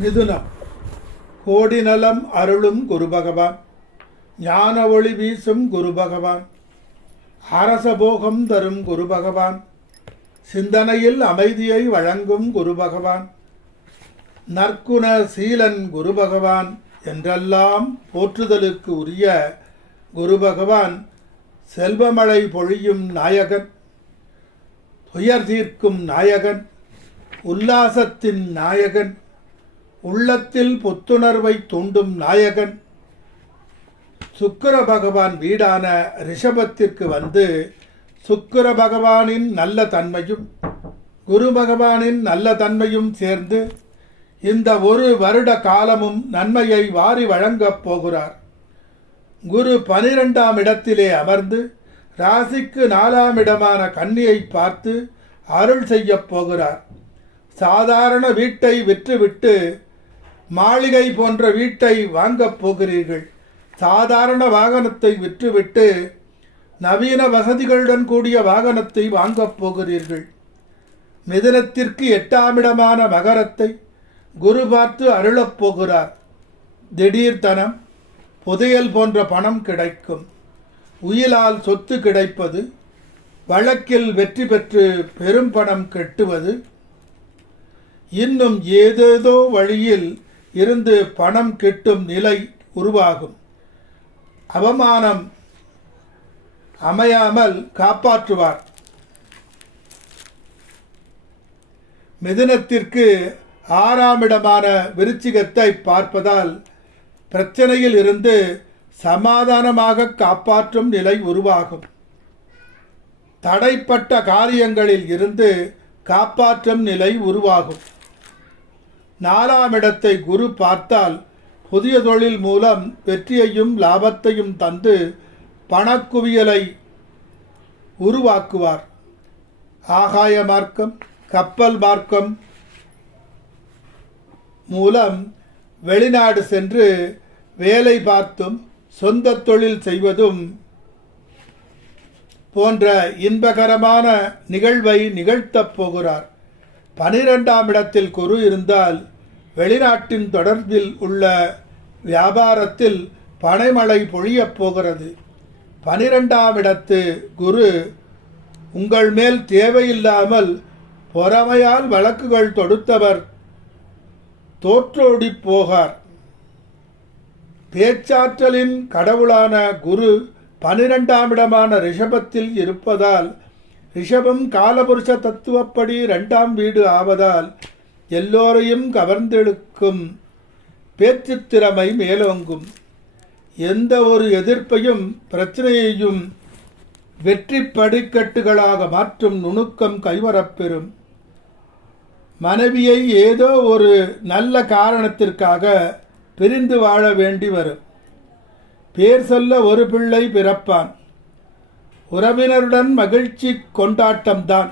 மிதுனம். கோடி நலம் அருளும் குரு பகவான். ஞான ஒளி வீசும் குரு பகவான். அரசபோகம் தரும் குரு பகவான். சிந்தனையில் அமைதியை வழங்கும் குரு பகவான். நற்குண சீலன் குரு பகவான் என்றெல்லாம் போற்றுதலுக்கு உரிய குரு பகவான் செல்வமழை பொழியும் நாயகன் துயர் தீர்க்கும் நாயகன் உல்லாசத்தின் நாயகன் உள்ளத்தில் புத்துணர்வை தூண்டும் நாயகன். சுக்கர பகவான் வீடான ரிஷபத்திற்கு வந்து சுக்கர பகவானின் நல்ல தன்மையும் குரு பகவானின் நல்ல தன்மையும் சேர்ந்து இந்த ஒரு வருட காலமும் நன்மையை வாரி வழங்கப் போகிறார். குரு பனிரெண்டாம் இடத்திலே அமர்ந்து ராசிக்கு நாலாம் இடமான கன்னியை பார்த்து அருள் செய்யப் போகிறார். சாதாரண வீட்டை விற்றுவிட்டு மாளிகை போன்ற வீட்டை வாங்கப் போகிறீர்கள். சாதாரண வாகனத்தை விற்றுவிட்டு நவீன வசதிகளுடன் கூடிய வாகனத்தை வாங்கப் போகிறீர்கள். மிதனத்திற்கு எட்டாம் இடமான மகரத்தை குரு பார்த்து அருளப் போகிறார். திடீர்தனம் புதையல் போன்ற பணம் கிடைக்கும். உயிலால் சொத்து கிடைப்பது வழக்கில் வெற்றி பெற்று பெரும் பணம் கெட்டுவது. இன்னும் ஏதேதோ வழியில் இருந்து பணம் கிட்டும் நிலை உருவாகும். அவமானம் அமையாமல் காப்பாற்றுவார். மிதுனத்திற்கு ஆறாம் இடமான விருச்சிகத்தை பார்ப்பதால் பிரச்சனையில் இருந்து சமாதானமாக காப்பாற்றும் நிலை உருவாகும். தடைப்பட்ட காரியங்களில் இருந்து காப்பாற்றும் நிலை உருவாகும். நாலாம் இடத்தை குரு பார்த்தால் புதிய தொழில் மூலம் வெற்றியையும் லாபத்தையும் தந்து பணக்குவியலை உருவாக்குவார். ஆகாய மார்க்கம் கப்பல் மார்க்கம் மூலம் வெளிநாடு சென்று வேலை பார்த்தும் சொந்த தொழில் செய்வதும் போன்ற இன்பகரமான நிகழ்வை நிகழ்த்தப் போகிறார். பனிரெண்டாம் இடத்தில் குரு இருந்தால் வெளிநாட்டின் தொடர்பில் உள்ள வியாபாரத்தில் பனைமழை பொழியப் போகிறது. பனிரெண்டாம் இடத்து குரு உங்கள் மேல் தேவையில்லாமல் பொறாமையால் வழக்குகள் தொடுத்தவர் தோற்றோடி போகார். பேச்சாற்றலின் கடவுளான குரு பனிரெண்டாம் இடமான ரிஷபத்தில் இருப்பதால் ரிஷபம் காலபுருஷ தத்துவப்படி இரண்டாம் வீடு ஆவதால் எல்லோரையும் கவர்ந்தெழுக்கும் பேச்சு திறமை மேலோங்கும். எந்த ஒரு எதிர்ப்பையும் பிரச்சனையையும் வெற்றி படிக்கட்டுகளாக மாற்றும் நுணுக்கம் கைவரப்பெறும் மனைவியை ஏதோ ஒரு நல்ல காரணத்திற்காக பிரிந்து வாழ வேண்டி வரும். பேர் சொல்ல ஒரு பிள்ளை பிறப்பான். உறவினருடன் மகிழ்ச்சி கொண்டாட்டம்தான்.